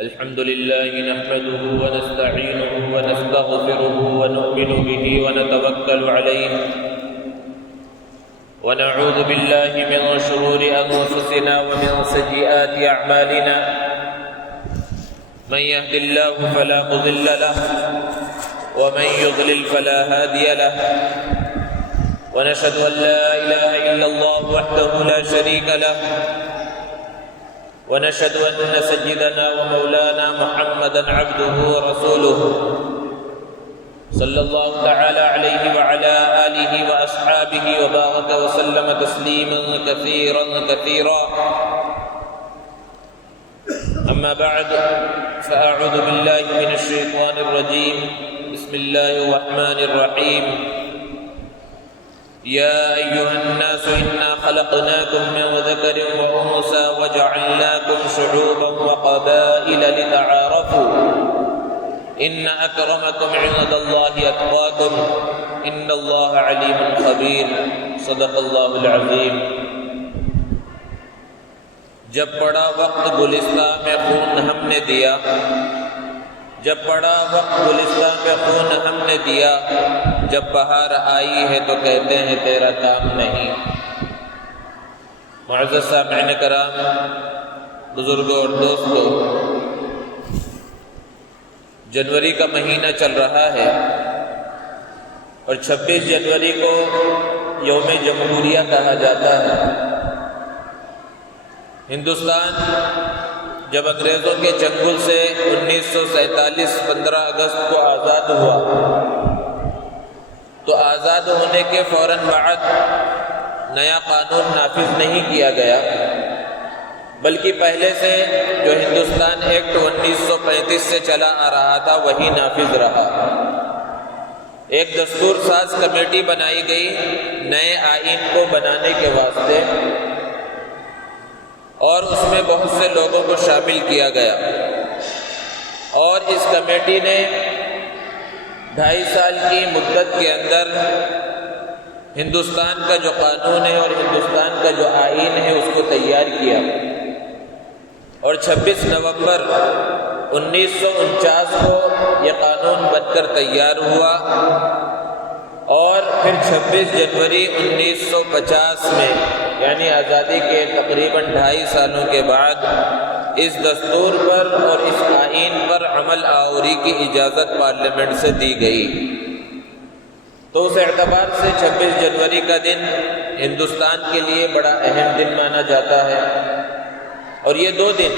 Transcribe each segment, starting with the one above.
الحمد لله نحمده ونستعينه ونستغفره ونؤمن به ونتوكل عليه ونعوذ بالله من شرور أنفسنا ومن سيئات أعمالنا من يهد الله فلا مضل له ومن يضلل فلا هادي له ونشهد أن لا إله إلا الله وحده لا شريك له ونشهد أن سيدنا ومولانا محمدا عبده ورسوله صلى الله تعالى عليه وعلى آله وأصحابه وبارك وسلم تسليما كثيرا كثيرا. أما بعد فأعوذ بالله من الشيطان الرجيم. بسم الله الرحمن الرحيم. يا أيها الناس إنا خلقناكم من ذكر وأنثى وجعلناكم شعوبا وقبائل لتعارفوا إن أكرمكم عند الله أتقاكم إن الله عليم خبير. صدق الله العظيم. جب بڑا وقت گلستہ میں خون ہم نے دیا، جب بڑا وقت گلستہ میں خون ہم نے دیا، جب بہار آئی ہے تو کہتے ہیں تیرا کام نہیں. معزز سامعین کرام، بزرگوں اور دوستوں، جنوری کا مہینہ چل رہا ہے اور 26 جنوری کو یوم جمہوریہ کہا جاتا ہے. ہندوستان جب انگریزوں کے چنگل سے 1947 15 اگست کو آزاد ہوا تو آزاد ہونے کے فوراً بعد نیا قانون نافذ نہیں کیا گیا، بلکہ پہلے سے جو ہندوستان ایکٹ 1935 سے چلا آ رہا تھا وہی نافذ رہا. ایک دستور ساز کمیٹی بنائی گئی نئے آئین کو بنانے کے واسطے، اور اس میں بہت سے لوگوں کو شامل کیا گیا، اور اس کمیٹی نے 2.5 سال کی مدت کے اندر ہندوستان کا جو قانون ہے اور ہندوستان کا جو آئین ہے اس کو تیار کیا، اور 26 نومبر 1949 کو یہ قانون بن کر تیار ہوا، اور پھر 26 جنوری 1950 میں یعنی آزادی کے تقریباً 2.5 سالوں کے بعد اس دستور پر اور اس آئین پر عمل آوری کی اجازت پارلیمنٹ سے دی گئی. تو اس اعتبار سے 26 جنوری کا دن ہندوستان کے لیے بڑا اہم دن مانا جاتا ہے. اور یہ 2 دن،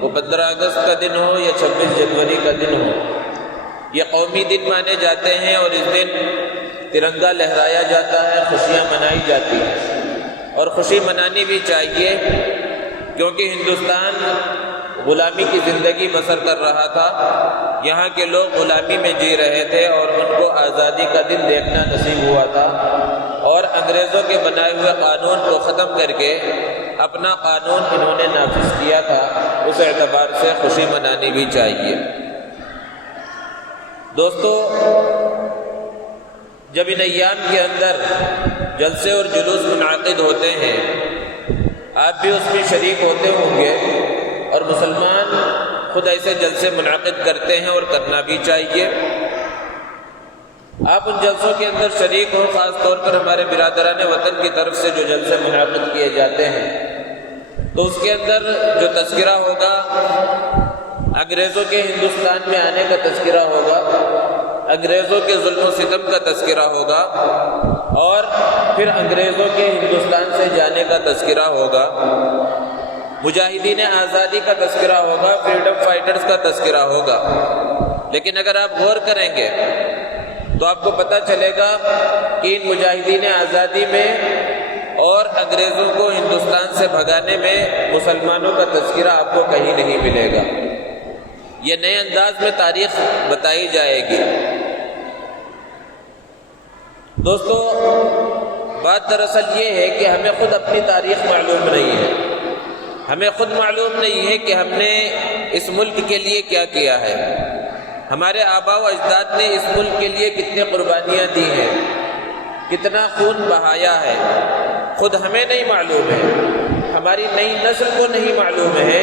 وہ 15 اگست کا دن ہو یا 26 جنوری کا دن ہو، یہ قومی دن مانے جاتے ہیں، اور اس دن ترنگا لہرایا جاتا ہے، خوشیاں منائی جاتی ہیں، اور خوشی منانی بھی چاہیے کیونکہ ہندوستان غلامی کی زندگی بسر کر رہا تھا. یہاں کے لوگ غلامی میں جی رہے تھے اور ان کو آزادی کا دن دیکھنا نصیب ہوا تھا، اور انگریزوں کے بنائے ہوئے قانون کو ختم کر کے اپنا قانون انہوں نے نافذ کیا تھا. اس اعتبار سے خوشی منانی بھی چاہیے. دوستو، جب ان ایام کے اندر جلسے اور جلوس منعقد ہوتے ہیں، آپ بھی اس میں شریک ہوتے ہوں گے، اور مسلمان خود ایسے جلسے منعقد کرتے ہیں اور کرنا بھی چاہیے. آپ ان جلسوں کے اندر شریک ہوں. خاص طور پر ہمارے برادران وطن کی طرف سے جو جلسے منعقد کیے جاتے ہیں تو اس کے اندر جو تذکرہ ہوگا انگریزوں کے ہندوستان میں آنے کا تذکرہ ہوگا، انگریزوں کے ظلم و ستم کا تذکرہ ہوگا، اور پھر انگریزوں کے ہندوستان سے جانے کا تذکرہ ہوگا، مجاہدین آزادی کا تذکرہ ہوگا، فریڈم فائٹرز کا تذکرہ ہوگا. لیکن اگر آپ غور کریں گے تو آپ کو پتہ چلے گا کہ ان مجاہدین آزادی میں اور انگریزوں کو ہندوستان سے بھگانے میں مسلمانوں کا تذکرہ آپ کو کہیں نہیں ملے گا. یہ نئے انداز میں تاریخ بتائی جائے گی. دوستو، بات دراصل یہ ہے کہ ہمیں خود اپنی تاریخ معلوم نہیں ہے. ہمیں خود معلوم نہیں ہے کہ ہم نے اس ملک کے لیے کیا کیا ہے. ہمارے آباء و اجداد نے اس ملک کے لیے کتنی قربانیاں دی ہیں، کتنا خون بہایا ہے، خود ہمیں نہیں معلوم ہے. ہماری نئی نسل کو نہیں معلوم ہے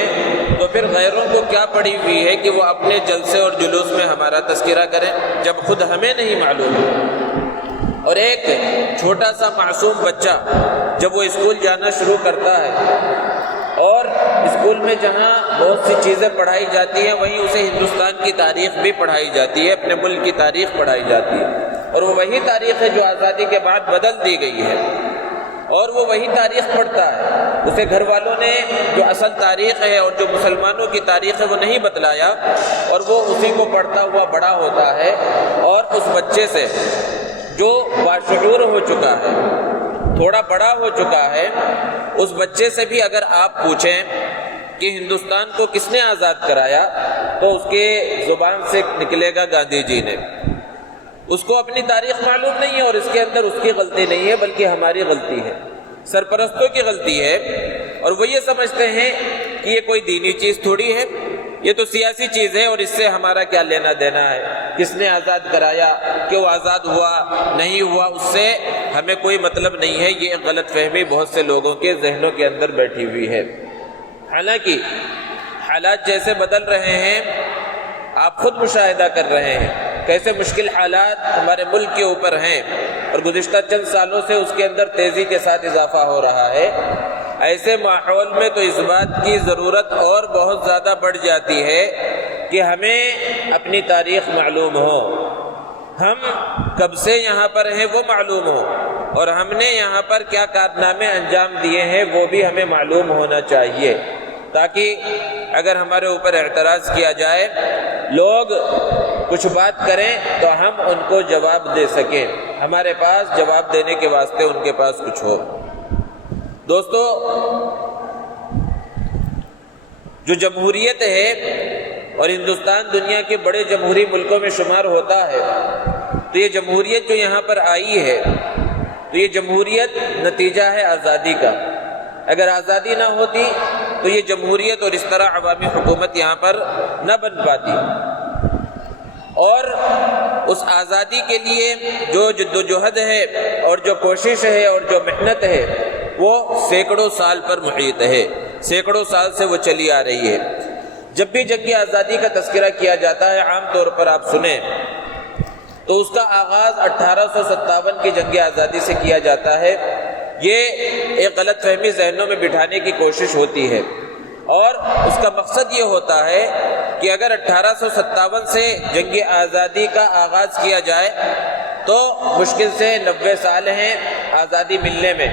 تو پھر غیروں کو کیا پڑی ہوئی ہے کہ وہ اپنے جلسے اور جلوس میں ہمارا تذکرہ کریں جب خود ہمیں نہیں معلوم۔ اور ایک چھوٹا سا معصوم بچہ جب وہ اسکول جانا شروع کرتا ہے اور اسکول میں جہاں بہت سی چیزیں پڑھائی جاتی ہیں وہیں اسے ہندوستان کی تاریخ بھی پڑھائی جاتی ہے، اپنے ملک کی تاریخ پڑھائی جاتی ہے، اور وہ وہی تاریخ ہے جو آزادی کے بعد بدل دی گئی ہے، اور وہ وہی تاریخ پڑھتا ہے۔ اسے گھر والوں نے جو اصل تاریخ ہے اور جو مسلمانوں کی تاریخ ہے وہ نہیں بتلایا، اور وہ اسی کو پڑھتا ہوا بڑا ہوتا ہے۔ اور اس بچے سے جو باشعور ہو چکا ہے، تھوڑا بڑا ہو چکا ہے، اس بچے سے بھی اگر آپ پوچھیں کہ ہندوستان کو کس نے آزاد کرایا تو اس کے زبان سے نکلے گا گاندھی جی نے۔ اس کو اپنی تاریخ معلوم نہیں ہے، اور اس کے اندر اس کی غلطی نہیں ہے بلکہ ہماری غلطی ہے، سرپرستوں کی غلطی ہے، اور وہ یہ سمجھتے ہیں کہ یہ کوئی دینی چیز تھوڑی ہے، یہ تو سیاسی چیز ہے اور اس سے ہمارا کیا لینا دینا ہے، کس نے آزاد کرایا، کیوں آزاد ہوا نہیں ہوا، اس سے ہمیں کوئی مطلب نہیں ہے۔ یہ غلط فہمی بہت سے لوگوں کے ذہنوں کے اندر بیٹھی ہوئی ہے۔ حالانکہ حالات جیسے بدل رہے ہیں آپ خود مشاہدہ کر رہے ہیں، کیسے مشکل حالات ہمارے ملک کے اوپر ہیں، اور گزشتہ چند سالوں سے اس کے اندر تیزی کے ساتھ اضافہ ہو رہا ہے۔ ایسے ماحول میں تو اس بات کی ضرورت اور بہت زیادہ بڑھ جاتی ہے کہ ہمیں اپنی تاریخ معلوم ہو، ہم کب سے یہاں پر ہیں وہ معلوم ہو، اور ہم نے یہاں پر کیا کارنامے انجام دیے ہیں وہ بھی ہمیں معلوم ہونا چاہیے، تاکہ اگر ہمارے اوپر اعتراض کیا جائے، لوگ کچھ بات کریں تو ہم ان کو جواب دے سکیں، ہمارے پاس جواب دینے کے واسطے ان کے پاس کچھ ہو۔ دوستو، جو جمہوریت ہے اور ہندوستان دنیا کے بڑے جمہوری ملکوں میں شمار ہوتا ہے، تو یہ جمہوریت جو یہاں پر آئی ہے تو یہ جمہوریت نتیجہ ہے آزادی کا۔ اگر آزادی نہ ہوتی تو یہ جمہوریت اور اس طرح عوامی حکومت یہاں پر نہ بن پاتی، اور اس آزادی کے لیے جو جدوجہد ہے اور جو کوشش ہے اور جو محنت ہے وہ سینکڑوں سال پر محیط ہے، سینکڑوں سال سے وہ چلی آ رہی ہے۔ جب بھی جنگ آزادی کا تذکرہ کیا جاتا ہے، عام طور پر آپ سنیں تو اس کا آغاز 1857 کی جنگ آزادی سے کیا جاتا ہے۔ یہ ایک غلط فہمی ذہنوں میں بٹھانے کی کوشش ہوتی ہے، اور اس کا مقصد یہ ہوتا ہے کہ اگر 1857 سے جنگ آزادی کا آغاز کیا جائے تو مشکل سے 90 سال ہیں آزادی ملنے میں،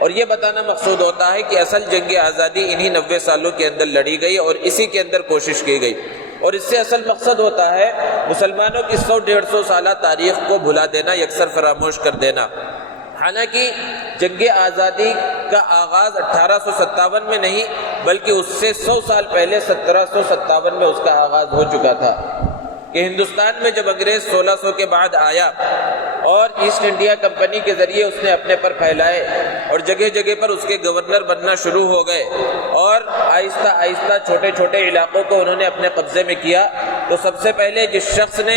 اور یہ بتانا مقصود ہوتا ہے کہ اصل جنگ آزادی انہی 90 سالوں کے اندر لڑی گئی اور اسی کے اندر کوشش کی گئی، اور اس سے اصل مقصد ہوتا ہے مسلمانوں کی 100-150 سالہ تاریخ کو بھلا دینا، یکسر فراموش کر دینا۔ حالانکہ جنگ آزادی کا آغاز 1857 میں نہیں بلکہ اس سے 100 سال پہلے 1757 میں اس کا آغاز ہو چکا تھا، کہ ہندوستان میں جب انگریز 1600 کے بعد آیا اور ایسٹ انڈیا کمپنی کے ذریعے اس نے اپنے پر پھیلائے اور جگہ جگہ پر اس کے گورنر بننا شروع ہو گئے، اور آہستہ آہستہ چھوٹے چھوٹے علاقوں کو انہوں نے اپنے قبضے میں کیا، تو سب سے پہلے جس شخص نے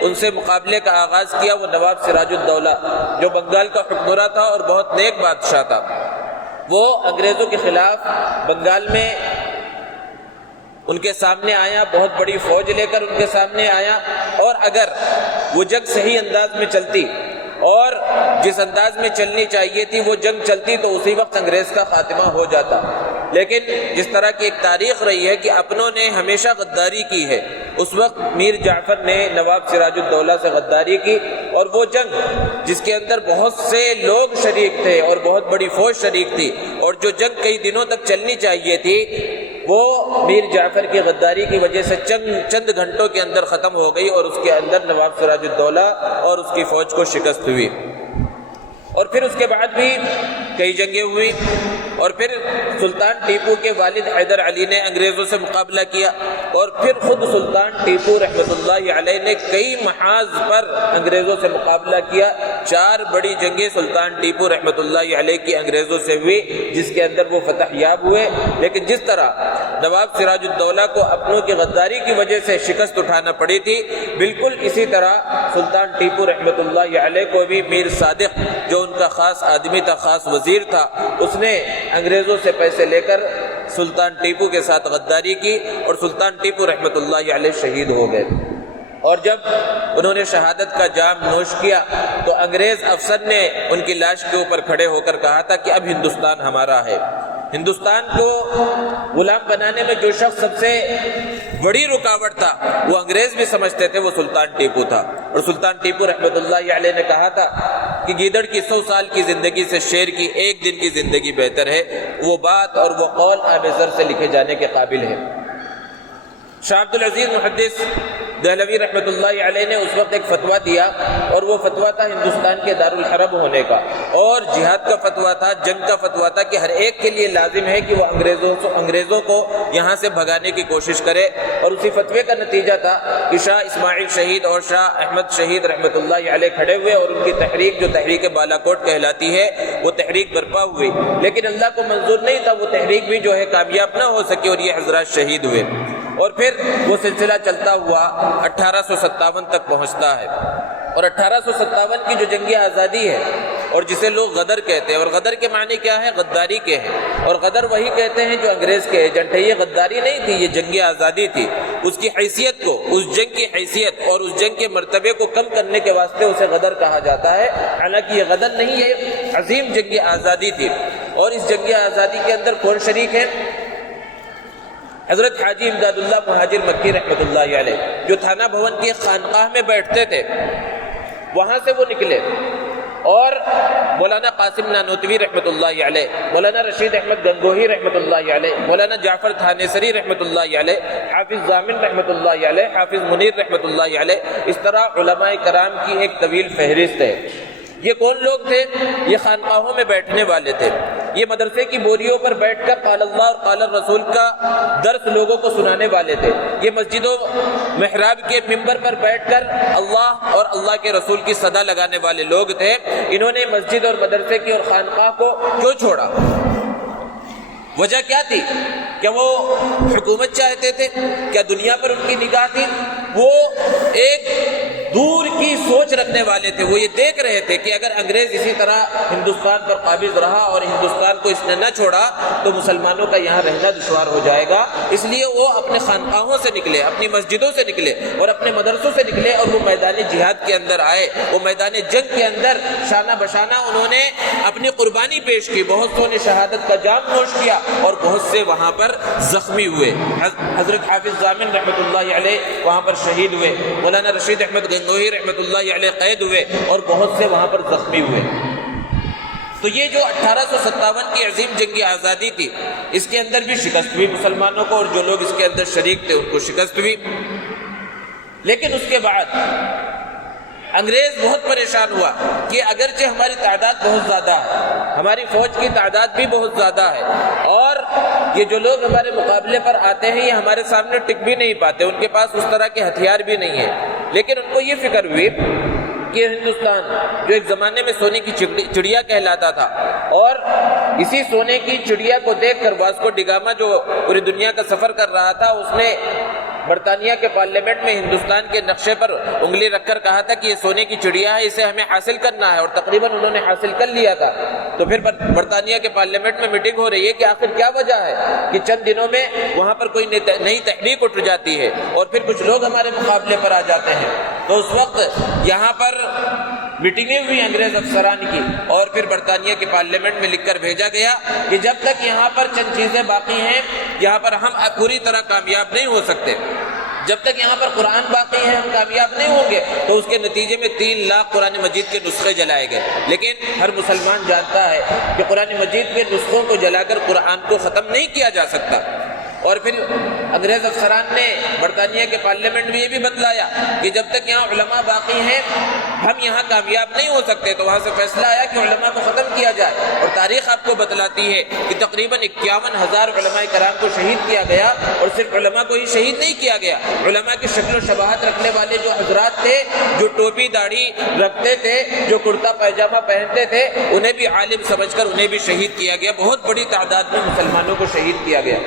ان سے مقابلے کا آغاز کیا وہ نواب سراج الدولہ، جو بنگال کا حکمراں تھا اور بہت نیک بادشاہ تھا۔ وہ انگریزوں کے خلاف بنگال میں ان کے سامنے آیا، بہت بڑی فوج لے کر ان کے سامنے آیا، اور اگر وہ جنگ صحیح انداز میں چلتی اور جس انداز میں چلنی چاہیے تھی وہ جنگ چلتی تو اسی وقت انگریز کا خاتمہ ہو جاتا، لیکن جس طرح کی ایک تاریخ رہی ہے کہ اپنوں نے ہمیشہ غداری کی ہے، اس وقت میر جعفر نے نواب سراج الدولہ سے غداری کی، اور وہ جنگ جس کے اندر بہت سے لوگ شریک تھے اور بہت بڑی فوج شریک تھی، اور جو جنگ کئی دنوں تک چلنی چاہیے تھی وہ میر جعفر کی غداری کی وجہ سے چند گھنٹوں کے اندر ختم ہو گئی، اور اس کے اندر نواب سراج الدولہ اور اس کی فوج کو شکست ہوئی۔ اور پھر اس کے بعد بھی کئی جنگیں ہوئی، اور پھر سلطان ٹیپو کے والد حیدر علی نے انگریزوں سے مقابلہ کیا، اور پھر خود سلطان ٹیپو رحمۃ اللہ علیہ نے کئی محاذ پر انگریزوں سے مقابلہ کیا۔ 4 بڑی جنگیں سلطان ٹیپو رحمۃ اللہ علیہ کی انگریزوں سے ہوئی، جس کے اندر وہ فتح یاب ہوئے، لیکن جس طرح نواب سراج الدولہ کو اپنوں کی غداری کی وجہ سے شکست اٹھانا پڑی تھی، بالکل اسی طرح سلطان ٹیپو رحمۃ اللہ علیہ کو بھی میر صادق، جو ان کا خاص آدمی تھا، خاص وزیر تھا، اس نے انگریزوں سے پیسے لے کر سلطان ٹیپو کے ساتھ غداری کی اور سلطان ٹیپو رحمۃ اللہ علیہ شہید ہو گئے۔ اور جب انہوں نے شہادت کا جام نوش کیا تو انگریز افسر نے ان کی لاش کے اوپر کھڑے ہو کر کہا تھا کہ اب ہندوستان ہمارا ہے۔ ہندوستان کو غلام بنانے میں جو شخص سب سے بڑی رکاوٹ تھا وہ انگریز بھی سمجھتے تھے، وہ سلطان ٹیپو تھا۔ اور سلطان ٹیپو رحمۃ اللہ علیہ نے کہا تھا کہ گیدڑ کی 100 سال کی زندگی سے شیر کی ایک دن کی زندگی بہتر ہے۔ وہ بات اور وہ قول آب زر سے لکھے جانے کے قابل ہے۔ شاہ عبد العزیز محدث دہلوی رحمۃ اللہ علیہ نے اس وقت ایک فتویٰ دیا، اور وہ فتویٰ تھا ہندوستان کے دارالحرب ہونے کا، اور جہاد کا فتویٰ تھا، جنگ کا فتویٰ تھا کہ ہر ایک کے لیے لازم ہے کہ وہ انگریزوں کو یہاں سے بھگانے کی کوشش کرے۔ اور اسی فتوے کا نتیجہ تھا کہ شاہ اسماعیل شہید اور شاہ احمد شہید رحمۃ اللہ علیہ کھڑے ہوئے، اور ان کی تحریک جو تحریک بالا کوٹ کہلاتی ہے وہ تحریک برپا ہوئی، لیکن اللہ کو منظور نہیں تھا وہ تحریک بھی جو ہے کامیاب نہ ہو سکے، اور یہ حضرات شہید ہوئے۔ اور پھر وہ سلسلہ چلتا ہوا 1857 تک پہنچتا ہے، اور 1857 کی جو جنگ آزادی ہے اور جسے لوگ غدر کہتے ہیں، اور غدر کے معنی کیا ہے؟ غداری کے ہیں، اور غدر وہی کہتے ہیں جو انگریز کے ایجنٹ ہے۔ یہ غداری نہیں تھی، یہ جنگ آزادی تھی۔ اس کی حیثیت کو، اس جنگ کی حیثیت اور اس جنگ کے مرتبے کو کم کرنے کے واسطے اسے غدر کہا جاتا ہے، حالانکہ یہ غدر نہیں، یہ عظیم جنگ آزادی تھی۔ اور اس جنگ آزادی کے اندر کون شریک ہے؟ حضرت حاجی امداد اللہ مہاجر مکی رحمۃ اللہ علیہ، جو تھانہ بھون کی خانقاہ میں بیٹھتے تھے، وہاں سے وہ نکلے، اور مولانا قاسم نانوتوی رحمۃ اللہ علیہ، مولانا رشید احمد گنگوہی رحمۃ اللہ علیہ، مولانا جعفر تھانیسری رحمۃ اللہ علیہ، حافظ ضامن رحمۃ اللہ علیہ، حافظ منیر رحمۃ اللہ علیہ، اس طرح علماء کرام کی ایک طویل فہرست ہے۔ یہ کون لوگ تھے؟ یہ خانقاہوں میں بیٹھنے والے تھے، یہ مدرسے کی بوریوں پر بیٹھ کر قال اللہ اور قال الرسول کا درس لوگوں کو سنانے والے تھے، یہ مسجد و محراب کے ممبر پر بیٹھ کر اللہ اور اللہ کے رسول کی صدا لگانے والے لوگ تھے۔ انہوں نے مسجد اور مدرسے کی اور خانقاہ کو کیوں چھوڑا؟ وجہ کیا تھی؟ کیا وہ حکومت چاہتے تھے؟ کیا دنیا پر ان کی نگاہ تھی؟ وہ ایک دور کی سوچ رکھنے والے تھے، وہ یہ دیکھ رہے تھے کہ اگر انگریز اسی طرح ہندوستان پر قابض رہا اور ہندوستان کو اس نے نہ چھوڑا تو مسلمانوں کا یہاں رہنا دشوار ہو جائے گا۔ اس لیے وہ اپنے خانقاہوں سے نکلے، اپنی مسجدوں سے نکلے اور اپنے مدرسوں سے نکلے، اور وہ میدان جہاد کے اندر آئے، وہ میدان جنگ کے اندر شانہ بشانہ انہوں نے اپنی قربانی پیش کی۔ بہت سو نے شہادت کا جام نوش کیا اور بہت سے وہاں پر زخمی ہوئے۔ حضرت حافظ ضامن رحمۃ اللہ علیہ وہاں پر شہید ہوئے، مولانا رشید احمد گنگوہی رحمۃ اللہ علیہ قید ہوئے، اور بہت سے وہاں پر زخمی ہوئے۔ تو یہ جو 1857 کی عظیم جنگ آزادی تھی، اس کے اندر بھی شکست ہوئی مسلمانوں کو، اور جو لوگ اس کے اندر شریک تھے ان کو شکست ہوئی۔ لیکن اس کے بعد انگریز بہت پریشان ہوا کہ اگرچہ ہماری تعداد بہت زیادہ ہے، ہماری فوج کی تعداد بھی بہت زیادہ ہے، اور یہ جو لوگ ہمارے مقابلے پر آتے ہیں یہ ہمارے سامنے ٹک بھی نہیں پاتے، ان کے پاس اس طرح کے ہتھیار بھی نہیں ہیں۔ لیکن ان کو یہ فکر ہوئی کہ ہندوستان جو ایک زمانے میں سونے کی چڑیا کہلاتا تھا، اور اسی سونے کی چڑیا کو دیکھ کر واسکو ڈی گاما جو پوری دنیا کا سفر کر رہا تھا، اس نے برطانیہ کے پارلیمنٹ میں ہندوستان کے نقشے پر انگلی رکھ کر کہا تھا کہ یہ سونے کی چڑیا ہے، اسے ہمیں حاصل کرنا ہے، اور تقریباً انہوں نے حاصل کر لیا تھا۔ تو پھر برطانیہ کے پارلیمنٹ میں میٹنگ ہو رہی ہے کہ آخر کیا وجہ ہے کہ چند دنوں میں وہاں پر کوئی نئی تحریک اٹھ جاتی ہے اور پھر کچھ لوگ ہمارے مقابلے پر آ جاتے ہیں۔ تو اس وقت یہاں پر میٹنگیں ہوئی انگریز افسران کی، اور پھر برطانیہ کے پارلیمنٹ میں لکھ کر بھیجا گیا کہ جب تک یہاں پر چند چیزیں باقی ہیں یہاں پر ہم پوری طرح کامیاب نہیں ہو سکتے، جب تک یہاں پر قرآن باقی ہے ہم کامیاب نہیں ہوں گے۔ تو اس کے نتیجے میں 3 لاکھ قرآن مجید کے نسخے جلائے گئے، لیکن ہر مسلمان جانتا ہے کہ قرآن مجید کے نسخوں کو جلا کر قرآن کو ختم نہیں کیا جا سکتا۔ اور پھر انگریز افسران نے برطانیہ کے پارلیمنٹ میں یہ بھی بتلایا کہ جب تک یہاں علماء باقی ہیں ہم یہاں کامیاب نہیں ہو سکتے۔ تو وہاں سے فیصلہ آیا کہ علماء کو ختم کیا جائے، اور تاریخ آپ کو بتلاتی ہے کہ تقریباً 51,000 علماء کرام کو شہید کیا گیا، اور صرف علماء کو ہی شہید نہیں کیا گیا، علماء کی شکل و شباہت رکھنے والے جو حضرات تھے، جو ٹوپی داڑھی رکھتے تھے، جو کرتا پائجامہ پہنتے تھے، انہیں بھی عالم سمجھ کر انہیں بھی شہید کیا گیا۔ بہت بڑی تعداد میں مسلمانوں کو شہید کیا گیا۔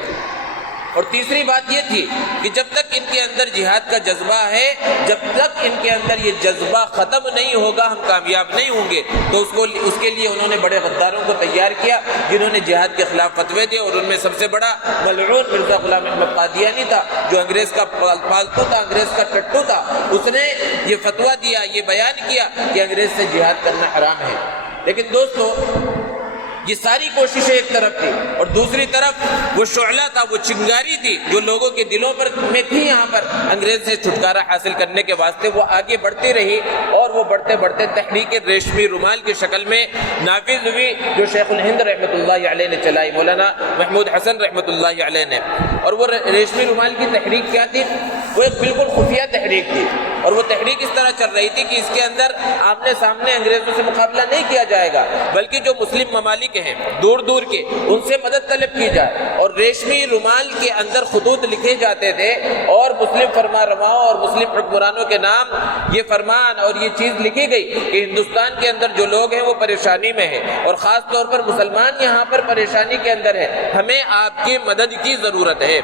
اور تیسری بات یہ تھی کہ جب تک ان کے اندر جہاد کا جذبہ ہے، جب تک ان کے اندر یہ جذبہ ختم نہیں ہوگا ہم کامیاب نہیں ہوں گے۔ تو اس کے لیے انہوں نے بڑے غداروں کو تیار کیا جنہوں نے جہاد کے خلاف فتوے دیے، اور ان میں سب سے بڑا ملعون مرزا غلام احمد قادیانی تھا، جو انگریز کا پالتو تھا، انگریز کا ٹٹو تھا۔ اس نے یہ فتویٰ دیا، یہ بیان کیا کہ انگریز سے جہاد کرنا حرام ہے۔ لیکن دوستو، یہ ساری کوششیں ایک طرف تھی، اور دوسری طرف وہ شعلہ تھا، وہ چنگاری تھی جو لوگوں کے دلوں میں تھی، یہاں پر انگریز سے چھٹکارا حاصل کرنے کے واسطے وہ آگے بڑھتی رہی، اور وہ بڑھتے بڑھتے تحریک ریشمی رومال کی شکل میں نافذ ہوئی، جو شیخ الہند رحمۃ اللہ علیہ نے چلائی، مولانا محمود حسن رحمۃ اللہ علیہ نے۔ اور وہ ریشمی رومال کی تحریک کیا تھی؟ وہ ایک بالکل خفیہ تحریک تھی، اور وہ تحریک اس طرح چل رہی تھی کہ اس کے اندر آمنے سامنے انگریزوں سے مقابلہ نہیں کیا جائے گا، بلکہ جو مسلم ممالک ہیں دور دور کے، ان سے مدد طلب کی جائے، اور ریشمی رومال کے اندر خطوط لکھے جاتے تھے، اور مسلم فرما رواؤں اور مسلم حکمرانوں کے نام یہ فرمان اور یہ چیز لکھی گئی کہ ہندوستان کے اندر جو لوگ ہیں وہ پریشانی میں ہیں، اور خاص طور پر مسلمان یہاں پر پریشانی کے اندر ہے، ہمیں آپ کی مدد کی ضرورت ہے۔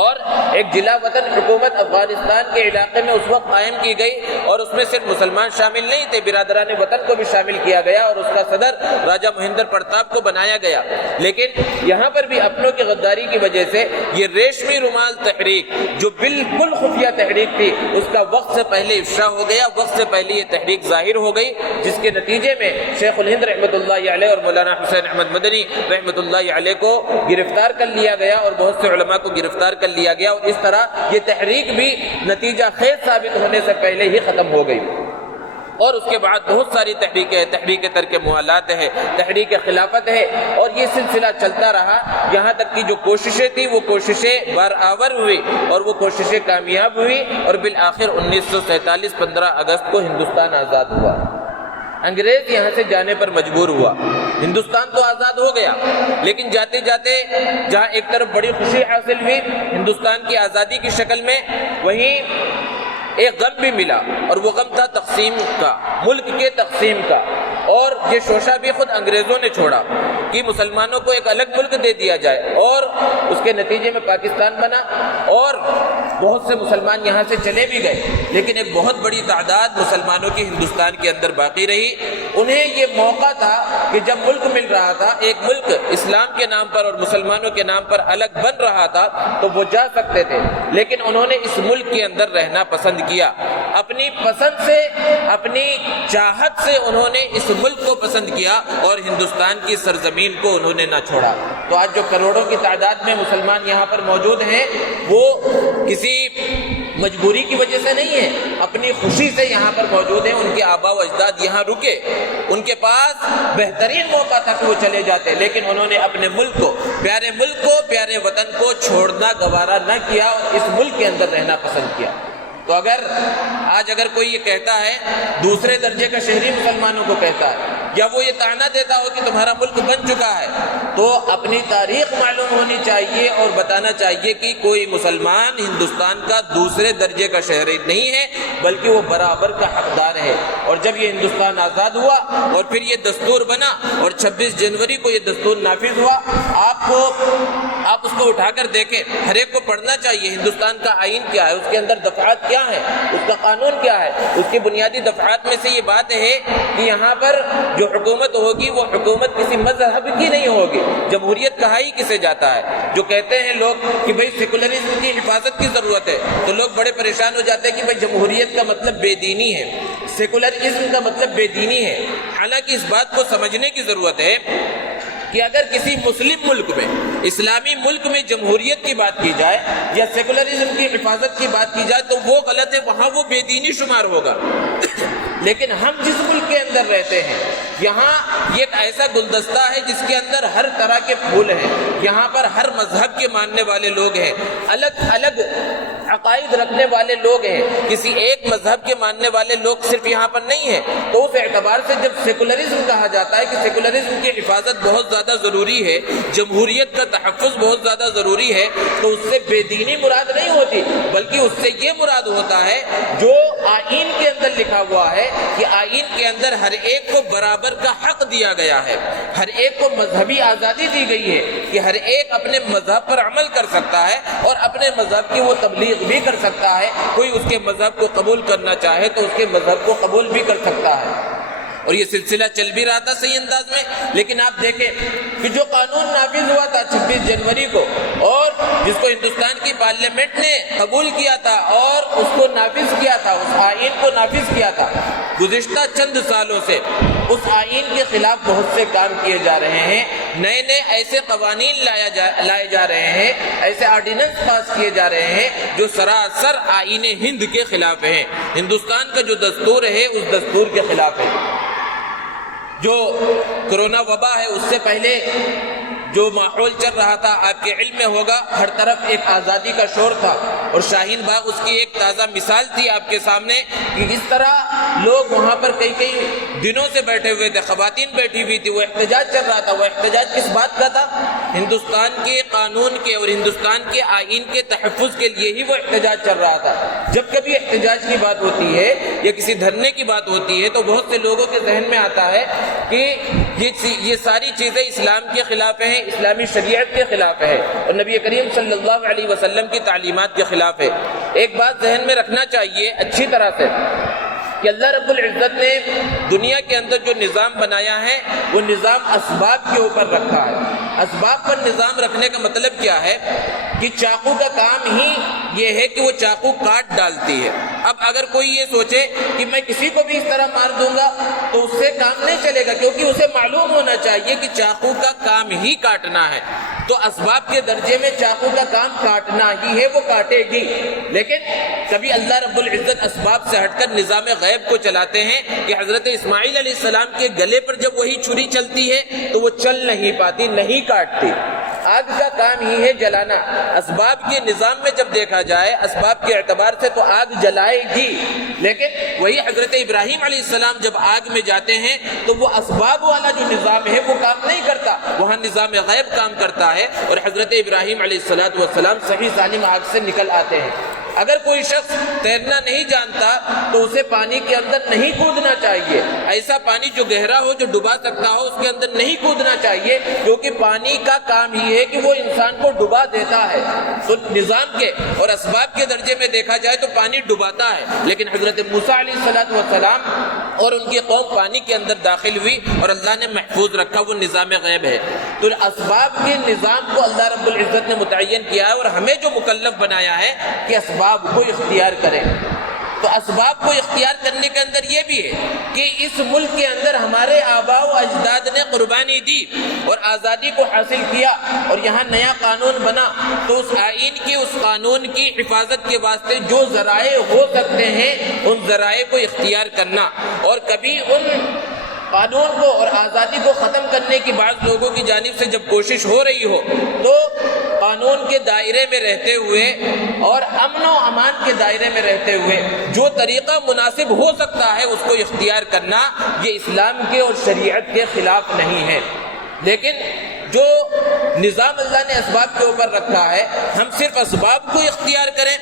اور ایک جلا وطن حکومت افغانستان کے علاقے میں اس وقت قائم کی گئی، اور اس میں صرف مسلمان شامل نہیں تھے، برادران وطن کو بھی شامل کیا گیا، اور اس کا صدر راجہ مہندر پرتاپ کو بنایا گیا۔ لیکن یہاں پر بھی اپنوں کی غداری کی وجہ سے یہ ریشمی رومال تحریک جو بالکل خفیہ تحریک تھی، اس کا وقت سے پہلے افشا ہو گیا، وقت سے پہلے یہ تحریک ظاہر ہو گئی، جس کے نتیجے میں شیخ الہند رحمۃ اللہ علیہ اور مولانا حسین احمد مدنی رحمۃ اللہ علیہ کو گرفتار کر لیا گیا، اور بہت سے علماء کو گرفتار کر لیا گیا، اور اس طرح یہ تحریک بھی نتیجہ خیز ثابت ہونے سے پہلے ہی ختم ہو گئی۔ اور اس کے بعد بہت ساری تحریکیں، تحریک ترک موالات ہے، تحریک خلافت ہے، اور یہ سلسلہ چلتا رہا، یہاں تک کہ جو کوششیں تھیں وہ کوششیں بارآور ہوئی، اور وہ کوششیں کامیاب ہوئی، اور بالآخر 1947 15 اگست کو ہندوستان آزاد ہوا۔ انگریز یہاں سے جانے پر مجبور ہوا، ہندوستان تو آزاد ہو گیا، لیکن جاتے جاتے جہاں ایک طرف بڑی خوشی حاصل ہوئی ہندوستان کی آزادی کی شکل میں، وہیں ایک غم بھی ملا، اور وہ غم تھا تقسیم کا، ملک کے تقسیم کا۔ اور یہ شوشہ بھی خود انگریزوں نے چھوڑا کہ مسلمانوں کو ایک الگ ملک دے دیا جائے، اور اس کے نتیجے میں پاکستان بنا، اور بہت سے مسلمان یہاں سے چلے بھی گئے، لیکن ایک بہت بڑی تعداد مسلمانوں کی ہندوستان کے اندر باقی رہی۔ انہیں یہ موقع تھا کہ جب ملک مل رہا تھا، ایک ملک اسلام کے نام پر اور مسلمانوں کے نام پر الگ بن رہا تھا، تو وہ جا سکتے تھے، لیکن انہوں نے اس ملک کے اندر رہنا پسند کیا، اپنی پسند سے، اپنی چاہت سے انہوں نے اس ملک کو پسند کیا، اور ہندوستان کی سرزمین کو انہوں نے نہ چھوڑا۔ تو آج جو کروڑوں کی تعداد میں مسلمان یہاں پر موجود ہیں، وہ کسی مجبوری کی وجہ سے نہیں ہے، اپنی خوشی سے یہاں پر موجود ہیں۔ ان کے آبا و اجداد یہاں رکے، ان کے پاس بہترین موقع تھا کہ وہ چلے جاتے، لیکن انہوں نے اپنے ملک کو، پیارے وطن کو چھوڑنا گوارا نہ کیا، اور اس ملک کے اندر رہنا پسند کیا۔ تو اگر کوئی یہ کہتا ہے، دوسرے درجے کا شہری مسلمانوں کو کہتا ہے، یا وہ یہ طعنہ دیتا ہو کہ تمہارا ملک بن چکا ہے، تو اپنی تاریخ معلوم ہونی چاہیے اور بتانا چاہیے کہ کوئی مسلمان ہندوستان کا دوسرے درجے کا شہری نہیں ہے، بلکہ وہ برابر کا حقدار ہے۔ اور جب یہ ہندوستان آزاد ہوا، اور پھر یہ دستور بنا، اور 26 جنوری کو یہ دستور نافذ ہوا، آپ اس کو اٹھا کر دیکھیں، ہر ایک کو پڑھنا چاہیے ہندوستان کا آئین کیا ہے، اس کے اندر دفعات کیا ہے، اس کا قانون کیا ہے۔ اس کی بنیادی دفعات میں سے یہ بات ہے کہ یہاں پر جو حکومت ہوگی وہ حکومت کسی مذہب کی نہیں ہوگی۔ جمہوریت کہا ہی کسے جاتا ہے؟ جو کہتے ہیں لوگ کہ بھئی سیکولرزم کی حفاظت کی ضرورت ہے، تو لوگ بڑے پریشان ہو جاتے ہیں کہ بھئی جمہوریت کا مطلب بے دینی ہے، سیکولرزم کا مطلب بے دینی ہے۔ حالانکہ اس بات کو سمجھنے کی ضرورت ہے کہ اگر کسی مسلم ملک میں، اسلامی ملک میں جمہوریت کی بات کی جائے یا سیکولرزم کی حفاظت کی بات کی جائے تو وہ غلط ہے، وہاں وہ بے دینی شمار ہوگا۔ لیکن ہم جس ملک کے اندر رہتے ہیں، یہاں یہ ایک ایسا گلدستہ ہے جس کے اندر ہر طرح کے پھول ہیں، یہاں پر ہر مذہب کے ماننے والے لوگ ہیں، الگ الگ عقائد رکھنے والے لوگ ہیں، کسی ایک مذہب کے ماننے والے لوگ صرف یہاں پر نہیں ہیں۔ تو اس اعتبار سے جب سیکولرزم کہا جاتا ہے کہ سیکولرزم کی حفاظت بہت زیادہ ضروری ہے، جمہوریت کا تحفظ بہت زیادہ ضروری ہے، تو اس سے بے دینی مراد نہیں ہوتی، بلکہ اس سے یہ مراد ہوتا ہے جو آئین کے اندر لکھا ہوا ہے کہ آئین کے اندر ہر ایک کو برابر کا حق دیا گیا ہے، ہر ایک کو مذہبی آزادی دی گئی ہے کہ ہر ایک اپنے مذہب پر عمل کر سکتا ہے اور اپنے مذہب کی وہ تبلیغ بھی کر سکتا ہے۔ کوئی اس کے مذہب کو قبول کرنا چاہے تو اس کے مذہب کو قبول بھی کر سکتا ہے، اور یہ سلسلہ چل بھی رہا تھا صحیح انداز میں۔ لیکن آپ دیکھیں کہ جو قانون نافذ ہوا تھا 26 جنوری کو، اور جس کو ہندوستان کی پارلیمنٹ نے قبول کیا تھا اور اس کو نافذ کیا تھا، اس آئین کو نافذ کیا تھا، گزشتہ چند سالوں سے اس آئین کے خلاف بہت سے کام کیے جا رہے ہیں، نئے نئے ایسے قوانین لائے جا رہے ہیں، ایسے آرڈیننس پاس کیے جا رہے ہیں جو سراسر آئین ہند کے خلاف ہیں، ہندوستان کا جو دستور ہے اس دستور کے خلاف ہے۔ جو کرونا وبا ہے اس سے پہلے جو ماحول چل رہا تھا، آپ کے علم میں ہوگا، ہر طرف ایک آزادی کا شور تھا، اور شاہین باغ اس کی ایک تازہ مثال تھی آپ کے سامنے کہ اس طرح لوگ وہاں پر کئی دنوں سے بیٹھے ہوئے تھے، خواتین بیٹھی ہوئی تھی، وہ احتجاج چل رہا تھا۔ وہ احتجاج کس بات کا تھا؟ ہندوستان کے قانون کے اور ہندوستان کے آئین کے تحفظ کے لیے ہی وہ احتجاج چل رہا تھا۔ جب کبھی احتجاج کی بات ہوتی ہے یا کسی دھرنے کی بات ہوتی ہے تو بہت سے لوگوں کے ذہن میں آتا ہے کہ یہ ساری چیزیں اسلام کے خلاف ہیں، اسلامی شریعت کے خلاف ہے، اور نبی کریم صلی اللہ علیہ وسلم کی تعلیمات کے خلاف ہے۔ ایک بات ذہن میں رکھنا چاہیے اچھی طرح سے کہ اللہ رب العزت نے دنیا کے اندر جو نظام بنایا ہے وہ نظام اسباب کے اوپر رکھا ہے۔ اسباب پر نظام رکھنے کا مطلب کیا ہے کہ چاقو کا کام ہی یہ ہے کہ وہ چاقو کاٹ ڈالتی ہے۔ اب اگر کوئی یہ سوچے کہ میں کسی کو بھی اس طرح مار دوں گا تو اس سے کام نہیں چلے گا، کیونکہ اسے معلوم ہونا چاہیے کہ چاقو کا کام ہی کاٹنا ہے۔ تو اسباب کے درجے میں چاقو کا کام کاٹنا ہی ہے، وہ کاٹے گی۔ لیکن کبھی اللہ رب العزت اسباب سے ہٹ کر نظام غیب کو چلاتے ہیں کہ حضرت اسماعیل علیہ السلام کے گلے پر جب وہی چھری چلتی ہے تو وہ چل نہیں پاتی، نہیں کاٹتی۔ آگ کا کام ہی ہے جلانا۔ اسباب کے نظام میں جب دیکھا جائے اسباب کے اعتبار سے تو آگ جلائے گی، لیکن وہی حضرت ابراہیم علیہ السلام جب آگ میں جاتے ہیں تو وہ اسباب والا جو نظام ہے وہ کام نہیں کرتا، وہاں نظام غیب کام کرتا ہے، اور حضرت ابراہیم علیہ السلام صحیح سالم آگ سے نکل آتے ہیں۔ اگر کوئی شخص تیرنا نہیں جانتا تو اسے پانی کے اندر نہیں کودنا چاہیے، ایسا پانی جو گہرا ہو، جو ڈبا سکتا ہو، اس کے اندر نہیں کودنا چاہیے، کیونکہ پانی کا کام ہی ہے کہ وہ انسان کو ڈبا دیتا ہے۔ تو نظام کے اور اسباب کے درجے میں دیکھا جائے تو پانی ڈباتا ہے، لیکن حضرت موسیٰ علیہ السلام اور ان کی قوم پانی کے اندر داخل ہوئی اور اللہ نے محفوظ رکھا، وہ نظام غیب ہے۔ تو اسباب کے نظام کو اللہ رب العزت نے متعین کیا ہے، اور ہمیں جو مکلف بنایا ہے کہ اسباب کو اختیار کریں۔ تو اسباب کو اختیار کرنے کے اندر یہ بھی ہے کہ اس ملک کے اندر ہمارے آباء و اجداد نے قربانی دی اور آزادی کو حاصل کیا، اور یہاں نیا قانون بنا، تو اس آئین کی، اس قانون کی حفاظت کے واسطے جو ذرائع ہو سکتے ہیں ان ذرائع کو اختیار کرنا، اور کبھی ان قانون کو اور آزادی کو ختم کرنے کی بعض لوگوں کی جانب سے جب کوشش ہو رہی ہو تو قانون کے دائرے میں رہتے ہوئے اور امن و امان کے دائرے میں رہتے ہوئے جو طریقہ مناسب ہو سکتا ہے اس کو اختیار کرنا، یہ اسلام کے اور شریعت کے خلاف نہیں ہے۔ لیکن جو نظام اللہ نے اسباب کے اوپر رکھا ہے، ہم صرف اسباب کو اختیار کریں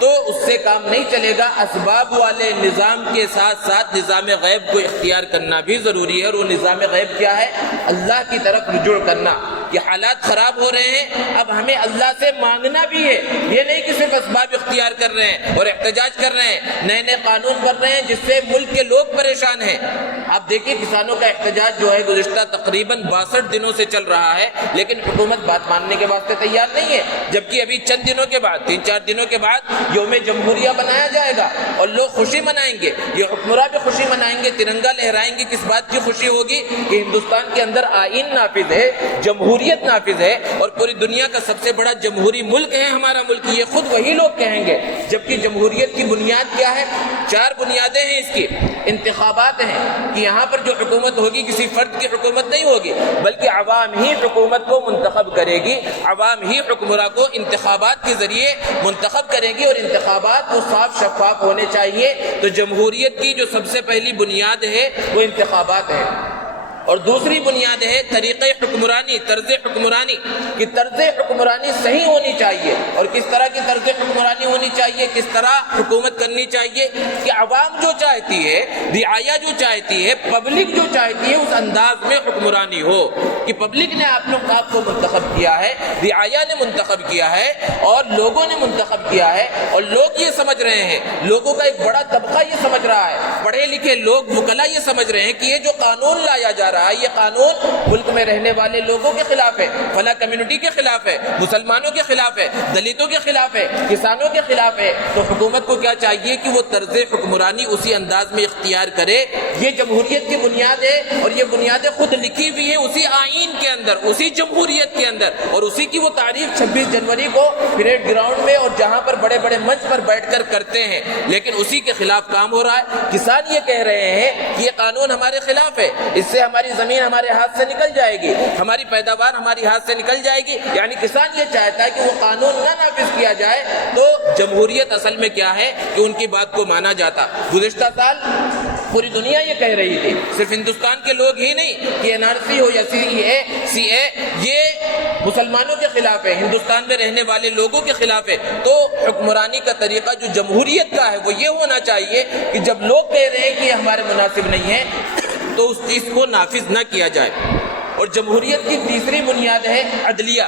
تو اس سے کام نہیں چلے گا، اسباب والے نظام کے ساتھ ساتھ نظام غیب کو اختیار کرنا بھی ضروری ہے، اور وہ نظام غیب کیا ہے؟ اللہ کی طرف رجوع کرنا۔ یہ حالات خراب ہو رہے ہیں، اب ہمیں اللہ سے مانگنا بھی ہے، یہ نہیں کہ صرف اسباب اختیار کر رہے ہیں اور احتجاج کر رہے ہیں، نئے نئے قانون بن رہے ہیں جس سے ملک کے لوگ پریشان ہیں۔ آپ دیکھیں کسانوں کا احتجاج جو ہے گزشتہ تقریباً 62 دنوں سے چل رہا ہے، لیکن حکومت بات ماننے کے واسطے تیار نہیں ہے، جبکہ ابھی چند دنوں کے بعد، 3-4 دنوں کے بعد یوم جمہوریہ بنایا جائے گا اور لوگ خوشی منائیں گے، یہ حکمراں بھی خوشی منائیں گے، ترنگا لہرائیں گے۔ کس بات کی خوشی ہوگی؟ کہ ہندوستان کے اندر آئین نافذ ہے، جمہوریت نافذ ہے، اور پوری دنیا کا سب سے بڑا جمہوری ملک ہے ہمارا ملک، یہ خود وہی لوگ کہیں گے۔ جبکہ جمہوریت کی بنیاد کیا ہے؟ 4 بنیادیں ہیں اس کی۔ انتخابات ہیں کہ یہاں پر جو حکومت ہوگی کسی فرد کی حکومت نہیں ہوگی، بلکہ عوام ہی حکومت کو منتخب کرے گی، عوام ہی حکمراں کو انتخابات کے ذریعے منتخب کرے گی، اور انتخابات وہ صاف شفاف ہونے چاہیے۔ تو جمہوریت کی جو سب سے پہلی بنیاد ہے وہ انتخابات ہے۔ اور دوسری بنیاد ہے طریقہ حکمرانی، طرز حکمرانی، کہ طرز حکمرانی صحیح ہونی چاہیے۔ اور کس طرح کی طرز حکمرانی ہونی چاہیے، کس طرح حکومت کرنی چاہیے کہ عوام جو چاہتی ہے، رعایا جو چاہتی ہے، پبلک جو چاہتی ہے، اس انداز میں حکمرانی ہو کہ پبلک نے آپ لوگ آپ کو منتخب کیا ہے، رعایا نے منتخب کیا ہے اور لوگوں نے منتخب کیا ہے، اور لوگ یہ سمجھ رہے ہیں، لوگوں کا ایک بڑا طبقہ یہ سمجھ رہا ہے، پڑھے لکھے لوگ وکلا یہ سمجھ رہے ہیں کہ یہ جو قانون لایا جا رہا ہے، یہ قانون ملک میں رہنے والے لوگوں کے خلاف ہے، فلاں کمیونٹی کے خلاف ہے، مسلمانوں کے خلاف ہے، دلتوں کے خلاف ہے، کسانوں کے خلاف ہے۔ تو حکومت کو کیا چاہیے کہ وہ طرز حکمرانی اسی انداز میں اختیار کرے۔ یہ جمہوریت کی بنیاد ہے، اور یہ بنیادیں خود لکھی ہوئی ہیں اسی آئین کے اندر، اسی جمہوریت کے اندر، اور اسی کی وہ تعریف 26 جنوری کو پریڈ گراؤنڈ میں اور جہاں پر بڑے بڑے منچ پر بیٹھ کر کرتے ہیں، لیکن اسی کے خلاف کام ہو رہا ہے۔ کسان یہ کہہ رہے ہیں کہ یہ قانون ہمارے خلاف ہے، اس سے ہماری زمین ہمارے ہاتھ سے نکل جائے گی، ہماری پیداوار ہماری ہاتھ سے نکل جائے گی، یعنی کسان یہ چاہتا ہے کہ وہ قانون نہ نافذ کیا جائے۔ تو جمہوریت اصل میں کیا ہے کہ ان کی بات کو مانا جاتا۔ گزشتہ سال پوری دنیا یہ کہہ رہی تھی، صرف ہندوستان کے لوگ ہی نہیں کہ NRC ہو یا CA یہ مسلمانوں کے خلاف ہے، ہندوستان میں رہنے والے لوگوں کے خلاف ہے۔ تو حکمرانی کا طریقہ جو جمہوریت کا ہے وہ یہ ہونا چاہیے کہ جب لوگ کہہ رہے ہیں کہ یہ ہمارے مناسب نہیں ہے تو اس چیز کو نافذ نہ کیا جائے۔ اور جمہوریت کی تیسری بنیاد ہے عدلیہ،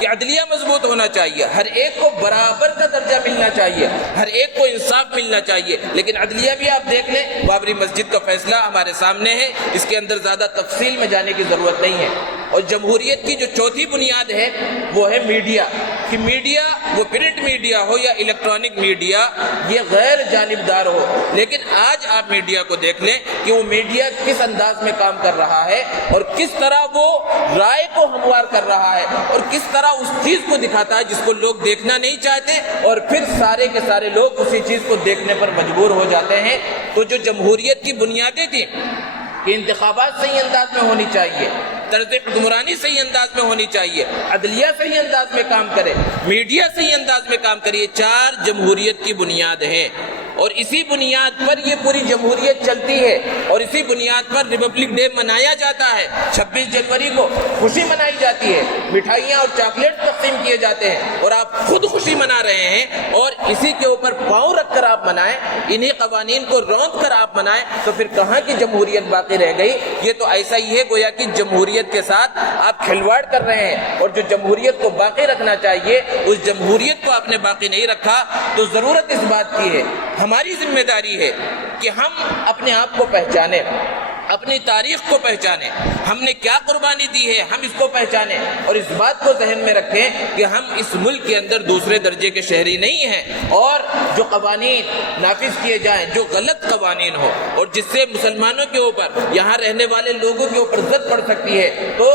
کہ عدلیہ مضبوط ہونا چاہیے، ہر ایک کو برابر کا درجہ ملنا چاہیے، ہر ایک کو انصاف ملنا چاہیے۔ لیکن عدلیہ بھی آپ دیکھ لیں، بابری مسجد کا فیصلہ ہمارے سامنے ہے، اس کے اندر زیادہ تفصیل میں جانے کی ضرورت نہیں ہے۔ اور جمہوریت کی جو چوتھی بنیاد ہے وہ ہے میڈیا، کہ میڈیا وہ پرنٹ میڈیا ہو یا الیکٹرانک میڈیا یہ غیر جانبدار ہو۔ لیکن آج آپ میڈیا کو دیکھ لیں کہ وہ میڈیا کس انداز میں کام کر رہا ہے اور کس طرح وہ رائے کو ہموار کر رہا ہے اور کس طرح اس چیز کو دکھاتا ہے جس کو لوگ دیکھنا نہیں چاہتے، اور پھر سارے کے سارے لوگ اسی چیز کو دیکھنے پر مجبور ہو جاتے ہیں۔ تو جو جمہوریت کی بنیادیں تھیں کہ انتخابات صحیح انداز میں ہونی چاہیے، طرز حکمرانی صحیح انداز میں ہونی چاہیے، عدلیہ صحیح انداز میں کام کرے، میڈیا صحیح انداز میں کام کرے، یہ 4 جمہوریت کی بنیاد ہیں۔ اور اسی بنیاد پر یہ پوری جمہوریت چلتی ہے، اور اسی بنیاد پر ریپبلک ڈے منایا جاتا ہے۔ 26 جنوری کو خوشی منائی جاتی ہے، مٹھائیاں اور چاکلیٹ تقسیم کیے جاتے ہیں، اور آپ خود خوشی منا رہے ہیں، اور اسی کے اوپر پاؤں رکھ کر آپ منائیں، انہی قوانین کو روند کر آپ منائیں، تو پھر کہاں کی جمہوریت باقی رہ گئی؟ یہ تو ایسا ہی ہے گویا کہ جمہوریت کے ساتھ آپ کھلواڑ کر رہے ہیں، اور جو جمہوریت کو باقی رکھنا چاہیے اس جمہوریت کو آپ نے باقی نہیں رکھا۔ تو ضرورت اس بات کی ہے، ہماری ذمہ داری ہے کہ ہم اپنے آپ کو پہچانیں، اپنی تاریخ کو پہچانیں، ہم نے کیا قربانی دی ہے ہم اس کو پہچانیں، اور اس بات کو ذہن میں رکھیں کہ ہم اس ملک کے اندر دوسرے درجے کے شہری نہیں ہیں، اور جو قوانین نافذ کیے جائیں جو غلط قوانین ہو اور جس سے مسلمانوں کے اوپر، یہاں رہنے والے لوگوں کے اوپر زد پڑ سکتی ہے، تو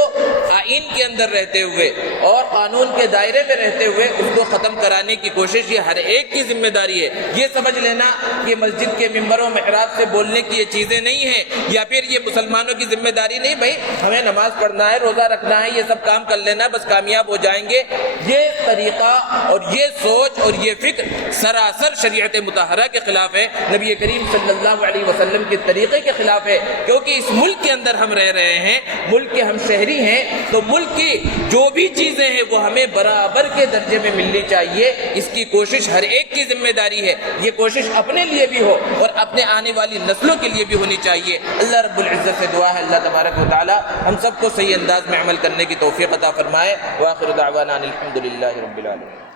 آئین کے اندر رہتے ہوئے اور قانون کے دائرے میں رہتے ہوئے اس کو ختم کرانے کی کوشش یہ ہر ایک کی ذمہ داری ہے۔ یہ سمجھ لینا کہ مسجد کے ممبر و محراب سے بولنے کی یہ چیزیں نہیں ہیں، یا پھر یہ مسلمانوں کی ذمہ داری نہیں، بھائی ہمیں نماز پڑھنا ہے، روزہ رکھنا ہے، یہ سب کام کر لینا بس کامیاب ہو جائیں گے، یہ طریقہ اور یہ سوچ اور یہ فکر سراسر شریعت مطہرہ کے خلاف ہے، نبی کریم صلی اللہ علیہ وسلم کے طریقے کے خلاف ہے۔ کیونکہ اس ملک کے اندر ہم رہ رہے ہیں، ملک کے ہم شہری ہیں، تو ملک کی جو بھی چیزیں ہیں وہ ہمیں برابر کے درجے میں ملنی چاہیے، اس کی کوشش ہر ایک کی ذمہ داری ہے۔ یہ کوشش اپنے لیے بھی ہو اور اپنے آنے والی نسلوں کے لیے بھی ہونی چاہیے۔ اللہ رب العزت سے دعا ہے اللہ تبارک و تعالی ہم سب کو صحیح انداز میں عمل کرنے کی توفیق عطا فرمائے۔ وآخر دعوانا الحمدللہ رب العالمین۔